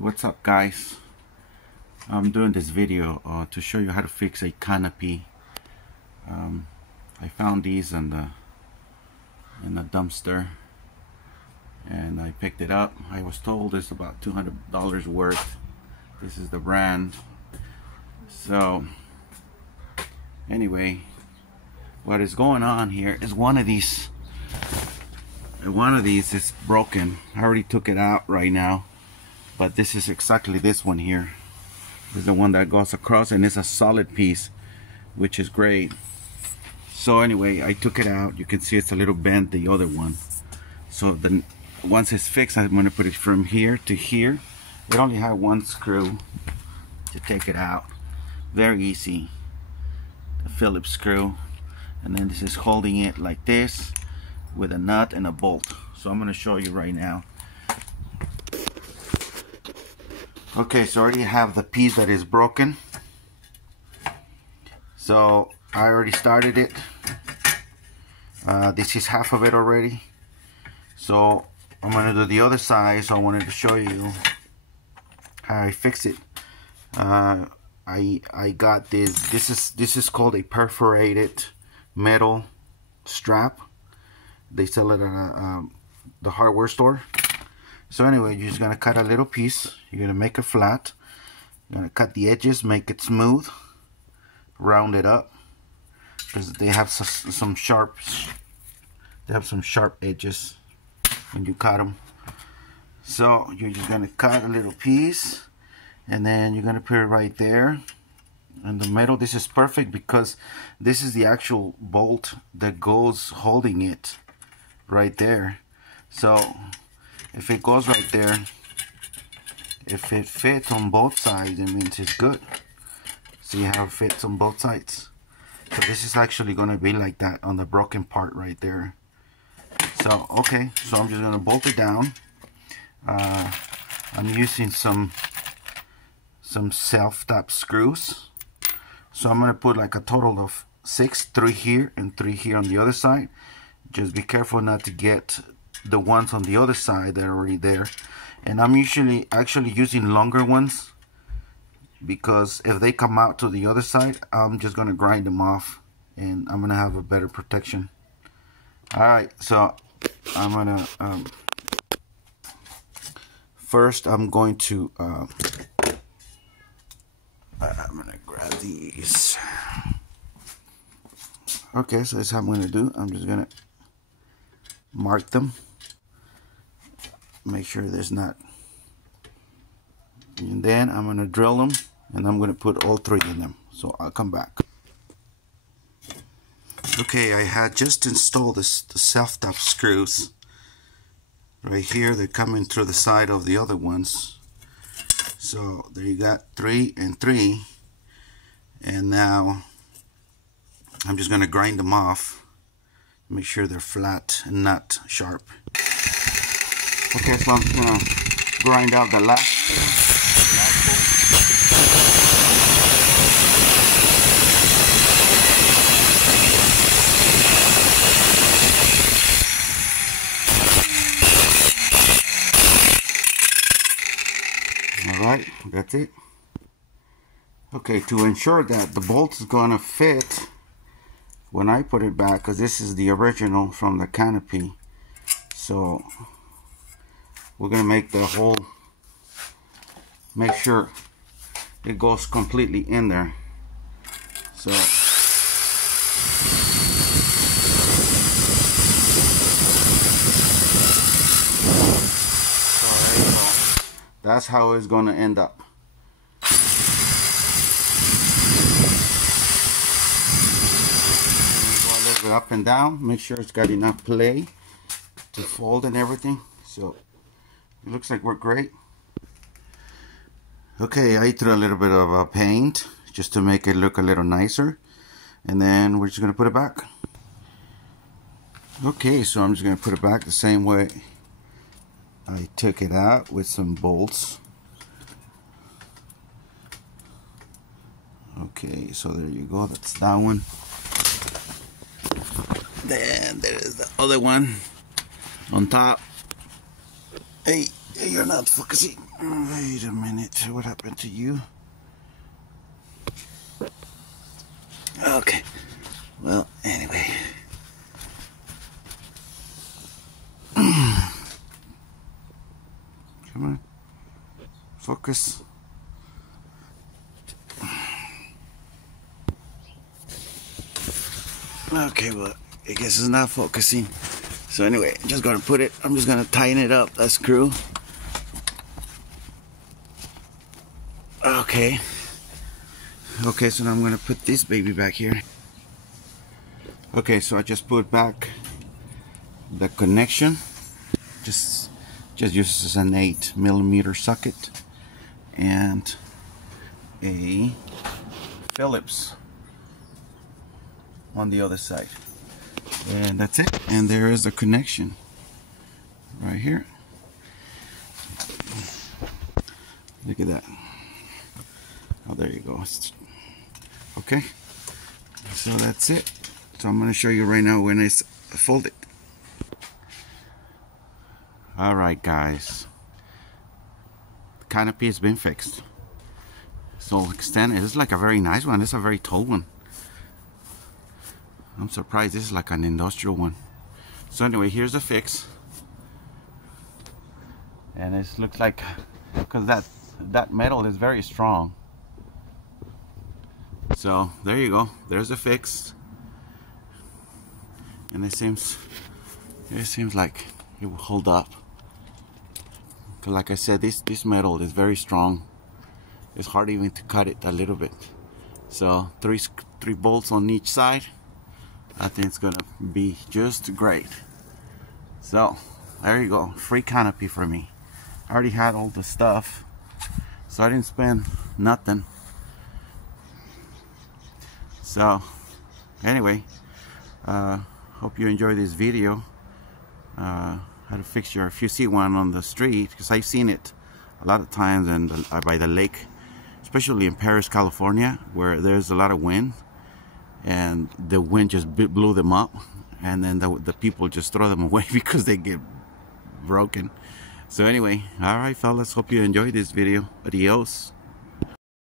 What's up, guys? I'm doing this video to show you how to fix a canopy. I found these in the dumpster and I picked it up. I was told it's about $200 worth. This is the brand. So anyway, what is going on here is one of these is broken. I already took it out right now, but this is exactly this one here. This is the one that goes across, and it's a solid piece, which is great. So anyway, I took it out. You can see it's a little bent, the other one. So then once it's fixed, I'm going to put it from here to here. It only had one screw to take it out. Very easy. A Phillips screw. And then this is holding it like this with a nut and a bolt. So I'm going to show you right now. Okay, so I already have the piece that is broken. So I already started it. This is half of it already. So I'm going to do the other side. So I wanted to show you how I fix it. I got this is called a perforated metal strap. They sell it at the hardware store. So anyway, you're just gonna cut a little piece. You're gonna make it flat. You're gonna cut the edges, make it smooth, round it up, because they have some sharp edges when you cut them. So you're just gonna cut a little piece, and then you're gonna put it right there. And the metal, this is perfect because this is the actual bolt that goes holding it right there. So if it goes right there, if it fits on both sides, it means it's good. See how it fits on both sides? So this is actually going to be like that on the broken part right there. So okay, so I'm just going to bolt it down. I'm using some self-tap screws. So I'm going to put like a total of 6, 3 here and 3 here on the other side. Just be careful not to get the ones on the other side that are already there. And I'm actually using longer ones, because if they come out to the other side, I'm just going to grind them off and I'm going to have a better protection. Alright, so I'm going to first I'm going to grab these. Okay, so that's how I'm going to do. I'm just going to mark them, make sure there's not, and then I'm going to drill them, and I'm going to put all 3 in them. So I'll come back. Okay, I had just installed the self-tap screws right here. They're coming through the side of the other ones. So there you got 3 and 3, and now I'm just going to grind them off. Make sure they're flat and not sharp. Okay, so I'm just going to grind out the last. Alright, that's it. Okay, to ensure that the bolt is going to fit when I put it back, because this is the original from the canopy, so we're going to make the hole, make sure it goes completely in there. So that's how it's going to end up. Up and down, make sure it's got enough play to fold and everything. So it looks like we're great. Okay, I threw a little bit of paint just to make it look a little nicer, and then we're just gonna put it back. Okay, so I'm just gonna put it back the same way I took it out, with some bolts. Okay, so there you go, that's that one. Then there is the other one on top. Hey, you're not focusing. Wait a minute, what happened to you? Okay, well, anyway. Come on, focus. Okay, well, I guess it's not focusing. So anyway, I'm just gonna I'm just gonna tighten it up, that screw. Okay. Okay, so now I'm gonna put this baby back here. Okay, so I just put back the connection. Just uses an 8mm socket and a Phillips on the other side, and that's it. And there is the connection right here. Look at that. Oh, there you go. Okay, so that's it. So I'm going to show you right now when it's folded. Alright guys, the canopy has been fixed. So extended. It's like a very nice one. It's a very tall one. I'm surprised this is like an industrial one. So anyway, here's the fix. And it looks like, because that metal is very strong. So there you go. There's the fix. And it seems like it will hold up. Because like I said, this metal is very strong. It's hard even to cut it a little bit. So three bolts on each side. I think it's gonna be just great. So there you go, free canopy for me. I already had all the stuff, so I didn't spend nothing. So anyway, hope you enjoy this video. How to fix if you see one on the street, because I've seen it a lot of times by the lake, especially in Paris, California, where there's a lot of wind, and the wind just blew them up, and then the people just throw them away because they get broken. So anyway, alright fellas, hope you enjoyed this video. Adios.